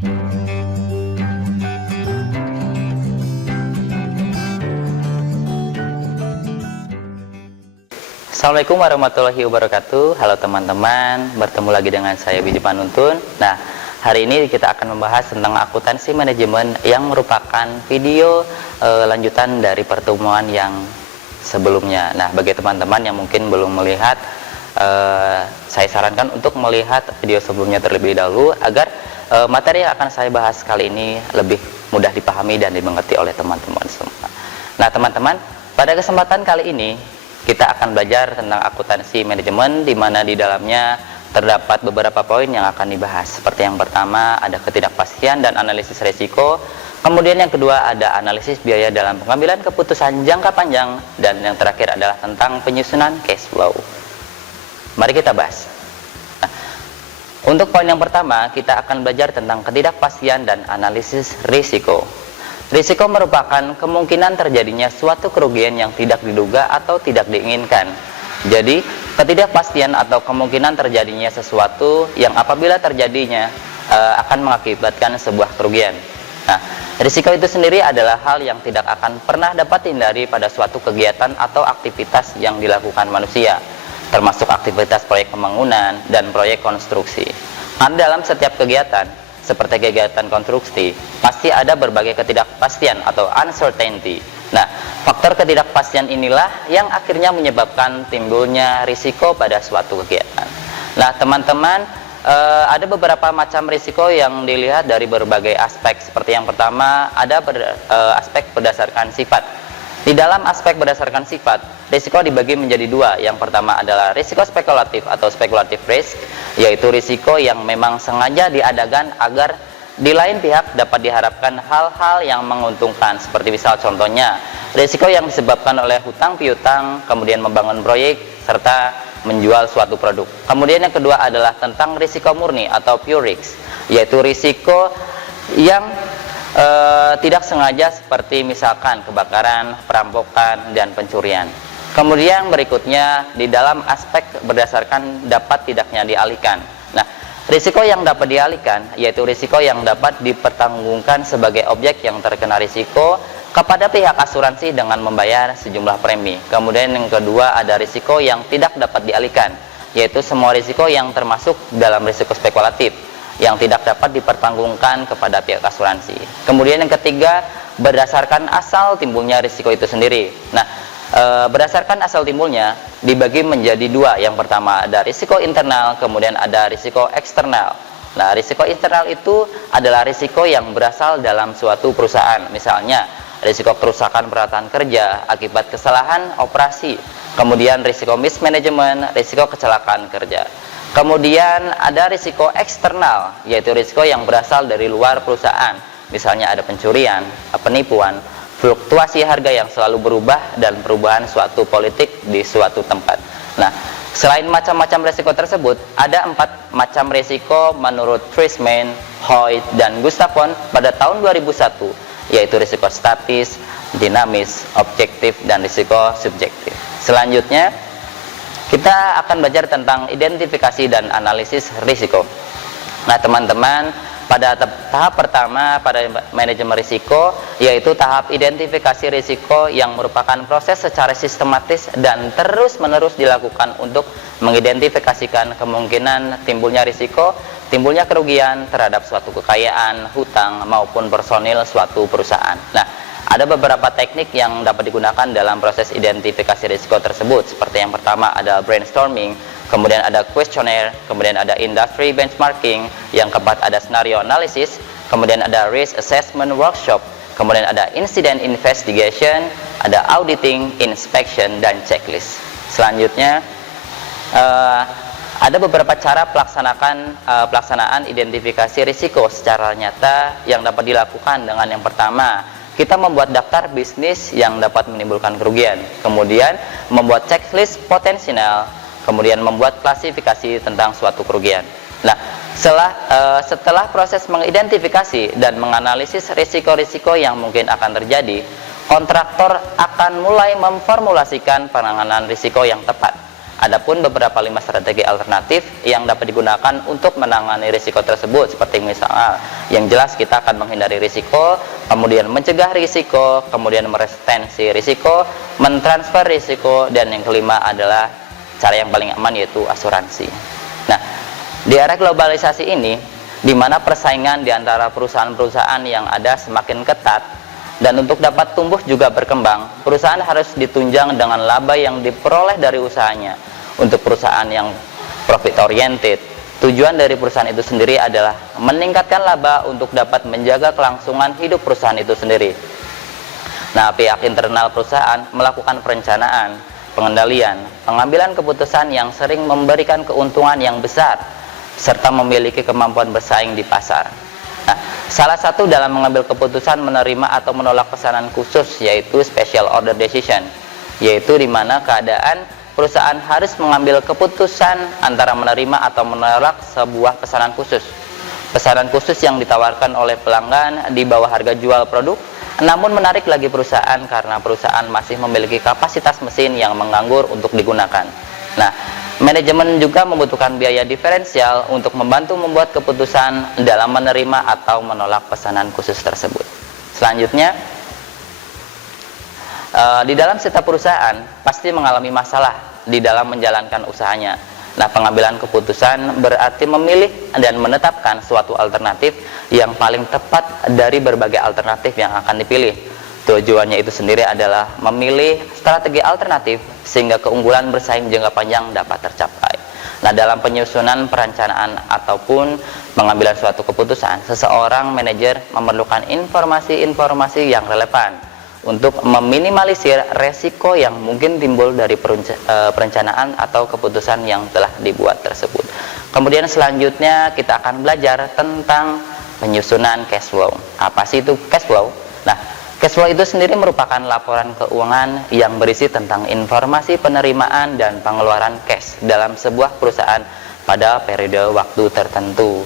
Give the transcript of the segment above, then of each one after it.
Assalamualaikum warahmatullahi wabarakatuh. Halo teman-teman, bertemu lagi dengan saya Bidi Panuntun. Nah, hari ini kita akan membahas tentang akuntansi manajemen yang merupakan video lanjutan dari pertemuan yang sebelumnya. Nah, bagi teman-teman yang mungkin belum melihat, saya sarankan untuk melihat video sebelumnya terlebih dahulu agar materi yang akan saya bahas kali ini lebih mudah dipahami dan dimengerti oleh teman-teman semua. Nah, teman-teman, pada kesempatan kali ini kita akan belajar tentang akuntansi manajemen, di mana di dalamnya terdapat beberapa poin yang akan dibahas. Seperti yang pertama ada ketidakpastian dan analisis resiko, kemudian yang kedua ada analisis biaya dalam pengambilan keputusan jangka panjang, dan yang terakhir adalah tentang penyusunan cash flow. Mari kita bahas. Nah, untuk poin yang pertama kita akan belajar tentang ketidakpastian dan analisis risiko. Risiko merupakan kemungkinan terjadinya suatu kerugian yang tidak diduga atau tidak diinginkan. Jadi, ketidakpastian atau kemungkinan terjadinya sesuatu yang apabila terjadinya akan mengakibatkan sebuah kerugian. Nah, risiko itu sendiri adalah hal yang tidak akan pernah dapat dihindari pada suatu kegiatan atau aktivitas yang dilakukan manusia, termasuk aktivitas proyek pembangunan dan proyek konstruksi. Karena dalam setiap kegiatan, seperti kegiatan konstruksi, pasti ada berbagai ketidakpastian atau uncertainty. Nah, faktor ketidakpastian inilah yang akhirnya menyebabkan timbulnya risiko pada suatu kegiatan. Nah, teman-teman, ada beberapa macam risiko yang dilihat dari berbagai aspek. Seperti yang pertama, ada aspek berdasarkan sifat. Di dalam aspek berdasarkan sifat, risiko dibagi menjadi dua. Yang pertama adalah risiko spekulatif atau speculative risk, yaitu risiko yang memang sengaja diadakan agar di lain pihak dapat diharapkan hal-hal yang menguntungkan. Seperti misal contohnya, risiko yang disebabkan oleh hutang piutang, kemudian membangun proyek, serta menjual suatu produk. Kemudian yang kedua adalah tentang risiko murni atau pure risk, yaitu risiko yang tidak sengaja, seperti misalkan kebakaran, perampokan, dan pencurian. Kemudian berikutnya di dalam aspek berdasarkan dapat tidaknya dialihkan. Nah, risiko yang dapat dialihkan yaitu risiko yang dapat dipertanggungjawabkan sebagai objek yang terkena risiko kepada pihak asuransi dengan membayar sejumlah premi. Kemudian yang kedua ada risiko yang tidak dapat dialihkan, yaitu semua risiko yang termasuk dalam risiko spekulatif yang tidak dapat dipertanggungkan kepada pihak asuransi. Kemudian yang ketiga, berdasarkan asal timbulnya risiko itu sendiri. Nah, berdasarkan asal timbulnya dibagi menjadi dua. Yang pertama ada risiko internal, kemudian ada risiko eksternal. Nah, risiko internal itu adalah risiko yang berasal dalam suatu perusahaan. Misalnya, risiko kerusakan peralatan kerja akibat kesalahan operasi. Kemudian risiko mismanagement, risiko kecelakaan kerja. Kemudian ada risiko eksternal, yaitu risiko yang berasal dari luar perusahaan. Misalnya ada pencurian, penipuan, fluktuasi harga yang selalu berubah, dan perubahan suatu politik di suatu tempat. Nah, selain macam-macam risiko tersebut, ada 4 macam risiko menurut Friesman, Hoyt, dan Gustafson pada tahun 2001, yaitu risiko statis, dinamis, objektif, dan risiko subjektif. Selanjutnya, kita akan belajar tentang identifikasi dan analisis risiko. Nah, teman-teman, pada tahap pertama pada manajemen risiko, yaitu tahap identifikasi risiko yang merupakan proses secara sistematis dan terus-menerus dilakukan untuk mengidentifikasikan kemungkinan timbulnya risiko, timbulnya kerugian terhadap suatu kekayaan, hutang, maupun personil suatu perusahaan. Nah, ada beberapa teknik yang dapat digunakan dalam proses identifikasi risiko tersebut. Seperti yang pertama ada brainstorming, kemudian ada questionnaire, kemudian ada industry benchmarking, yang keempat ada scenario analysis, kemudian ada risk assessment workshop, kemudian ada incident investigation, ada auditing, inspection, dan checklist. Selanjutnya ada beberapa cara pelaksanaan identifikasi risiko secara nyata yang dapat dilakukan. Dengan yang pertama, kita membuat daftar bisnis yang dapat menimbulkan kerugian, kemudian membuat checklist potensial, kemudian membuat klasifikasi tentang suatu kerugian. Nah, setelah proses mengidentifikasi dan menganalisis risiko-risiko yang mungkin akan terjadi, kontraktor akan mulai memformulasikan penanganan risiko yang tepat. Adapun beberapa 5 strategi alternatif yang dapat digunakan untuk menangani risiko tersebut, seperti misalnya yang jelas kita akan menghindari risiko, kemudian mencegah risiko, kemudian merestensi risiko, mentransfer risiko, dan yang kelima adalah cara yang paling aman, yaitu asuransi. Nah, di era globalisasi ini, di mana persaingan di antara perusahaan-perusahaan yang ada semakin ketat, dan untuk dapat tumbuh juga berkembang, perusahaan harus ditunjang dengan laba yang diperoleh dari usahanya. Untuk perusahaan yang profit oriented, tujuan dari perusahaan itu sendiri adalah meningkatkan laba untuk dapat menjaga kelangsungan hidup perusahaan itu sendiri. Nah, pihak internal perusahaan melakukan perencanaan, pengendalian, pengambilan keputusan yang sering memberikan keuntungan yang besar, serta memiliki kemampuan bersaing di pasar. Nah, salah satu dalam mengambil keputusan menerima atau menolak pesanan khusus yaitu special order decision, yaitu di mana keadaan perusahaan harus mengambil keputusan antara menerima atau menolak sebuah pesanan khusus. Pesanan khusus yang ditawarkan oleh pelanggan di bawah harga jual produk, namun menarik lagi perusahaan karena perusahaan masih memiliki kapasitas mesin yang menganggur untuk digunakan. Nah, manajemen juga membutuhkan biaya diferensial untuk membantu membuat keputusan dalam menerima atau menolak pesanan khusus tersebut. Selanjutnya, di dalam setiap perusahaan pasti mengalami masalah di dalam menjalankan usahanya. Nah, pengambilan keputusan berarti memilih dan menetapkan suatu alternatif yang paling tepat dari berbagai alternatif yang akan dipilih. Tujuannya itu sendiri adalah memilih strategi alternatif sehingga keunggulan bersaing jangka panjang dapat tercapai. Nah, dalam penyusunan perencanaan ataupun pengambilan suatu keputusan, seseorang manajer memerlukan informasi-informasi yang relevan untuk meminimalisir resiko yang mungkin timbul dari perencanaan atau keputusan yang telah dibuat tersebut. Kemudian selanjutnya kita akan belajar tentang penyusunan cash flow. Apa sih itu cash flow? Nah, cash flow itu sendiri merupakan laporan keuangan yang berisi tentang informasi penerimaan dan pengeluaran cash dalam sebuah perusahaan pada periode waktu tertentu.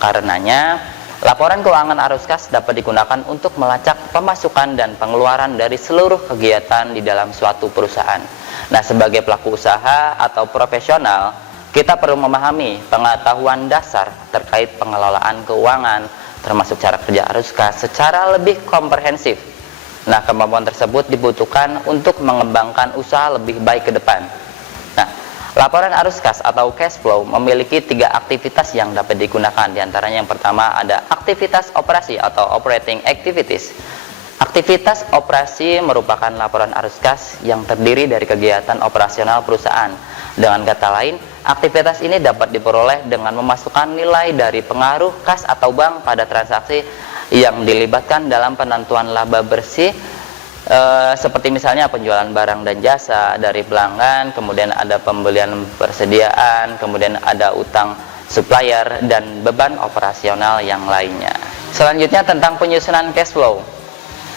Karenanya, laporan keuangan arus kas dapat digunakan untuk melacak pemasukan dan pengeluaran dari seluruh kegiatan di dalam suatu perusahaan. Nah, sebagai pelaku usaha atau profesional, kita perlu memahami pengetahuan dasar terkait pengelolaan keuangan, termasuk cara kerja arus kas secara lebih komprehensif. Nah, kemampuan tersebut dibutuhkan untuk mengembangkan usaha lebih baik ke depan. Nah, laporan arus kas atau cash flow memiliki 3 aktivitas yang dapat digunakan. Di antaranya yang pertama ada aktivitas operasi atau operating activities. Aktivitas operasi merupakan laporan arus kas yang terdiri dari kegiatan operasional perusahaan. Dengan kata lain, aktivitas ini dapat diperoleh dengan memasukkan nilai dari pengaruh kas atau bank pada transaksi yang dilibatkan dalam penentuan laba bersih, seperti misalnya penjualan barang dan jasa dari pelanggan, kemudian ada pembelian persediaan, kemudian ada utang supplier, dan beban operasional yang lainnya. Selanjutnya tentang penyusunan cash flow.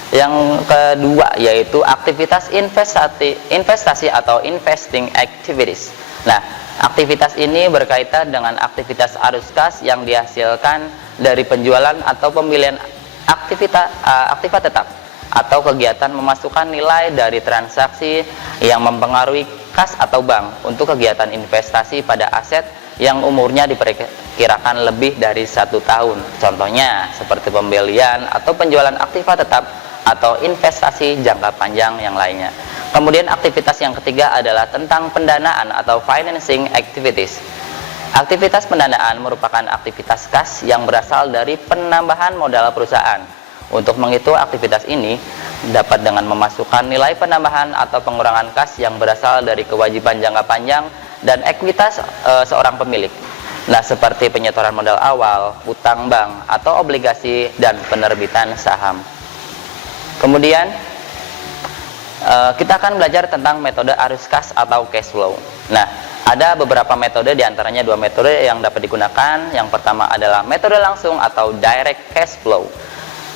Yang kedua yaitu aktivitas investasi atau investing activities. Nah, aktivitas ini berkaitan dengan aktivitas arus kas yang dihasilkan dari penjualan atau pembelian aktiva tetap atau kegiatan memasukkan nilai dari transaksi yang mempengaruhi kas atau bank untuk kegiatan investasi pada aset yang umurnya diperkirakan lebih dari 1 tahun. Contohnya seperti pembelian atau penjualan aktiva tetap atau investasi jangka panjang yang lainnya. Kemudian aktivitas yang ketiga adalah tentang pendanaan atau financing activities. Aktivitas pendanaan merupakan aktivitas kas yang berasal dari penambahan modal perusahaan. Untuk menghitung aktivitas ini dapat dengan memasukkan nilai penambahan atau pengurangan kas yang berasal dari kewajiban jangka panjang dan ekuitas seorang pemilik. Nah, seperti penyetoran modal awal, utang bank atau obligasi, dan penerbitan saham. Kemudian kita akan belajar tentang metode arus kas atau cash flow. Nah, ada beberapa metode, diantaranya 2 metode yang dapat digunakan. Yang pertama adalah metode langsung atau direct cash flow.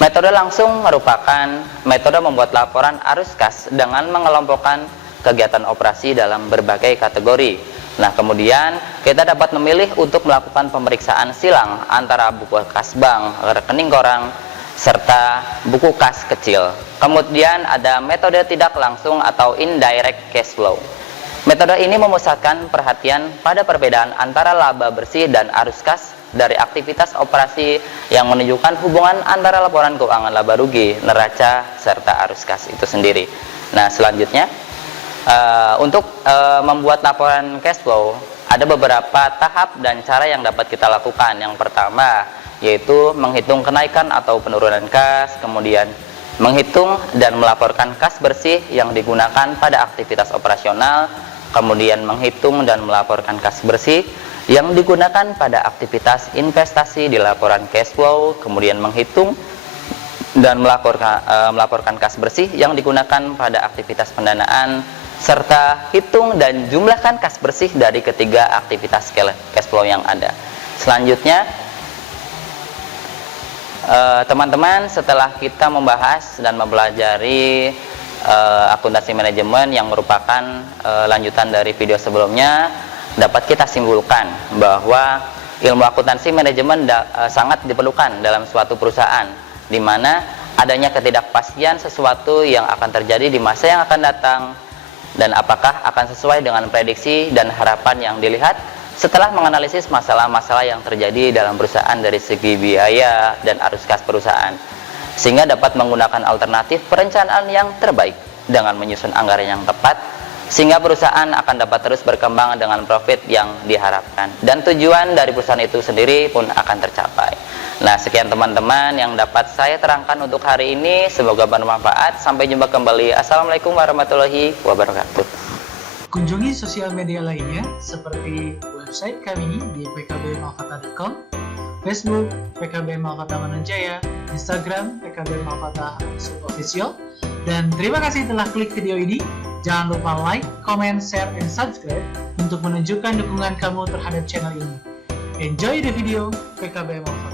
Metode langsung merupakan metode membuat laporan arus kas dengan mengelompokkan kegiatan operasi dalam berbagai kategori. Nah, kemudian kita dapat memilih untuk melakukan pemeriksaan silang antara buku kas bank, rekening koran, serta buku kas kecil. Kemudian ada metode tidak langsung atau indirect cash flow. Metode ini memusatkan perhatian pada perbedaan antara laba bersih dan arus kas dari aktivitas operasi yang menunjukkan hubungan antara laporan keuangan laba rugi, neraca, serta arus kas itu sendiri. Nah, selanjutnya untuk membuat laporan cash flow ada beberapa tahap dan cara yang dapat kita lakukan. Yang pertama yaitu menghitung kenaikan atau penurunan kas, kemudian menghitung dan melaporkan kas bersih yang digunakan pada aktivitas operasional, kemudian menghitung dan melaporkan kas bersih yang digunakan pada aktivitas investasi di laporan cash flow, kemudian menghitung dan melaporkan kas bersih yang digunakan pada aktivitas pendanaan, serta hitung dan jumlahkan kas bersih dari ketiga aktivitas cash flow yang ada. Selanjutnya, teman-teman, setelah kita membahas dan mempelajari akuntansi manajemen yang merupakan lanjutan dari video sebelumnya, dapat kita simpulkan bahwa ilmu akuntansi manajemen sangat diperlukan dalam suatu perusahaan, di mana adanya ketidakpastian sesuatu yang akan terjadi di masa yang akan datang, dan apakah akan sesuai dengan prediksi dan harapan yang dilihat setelah menganalisis masalah-masalah yang terjadi dalam perusahaan dari segi biaya dan arus kas perusahaan, sehingga dapat menggunakan alternatif perencanaan yang terbaik dengan menyusun anggaran yang tepat, sehingga perusahaan akan dapat terus berkembang dengan profit yang diharapkan dan tujuan dari perusahaan itu sendiri pun akan tercapai. Nah, sekian teman-teman yang dapat saya terangkan untuk hari ini, semoga bermanfaat. Sampai jumpa kembali. Assalamualaikum warahmatullahi wabarakatuh. Kunjungi sosial media lainnya seperti website kami di pkbmalkata.com, Facebook PKB Malkata Mananjaya, Instagram PKB Malkata _official. Dan terima kasih telah klik video ini. Jangan lupa like, comment, share, and subscribe untuk menunjukkan dukungan kamu terhadap channel ini. Enjoy the video PKB Malkata.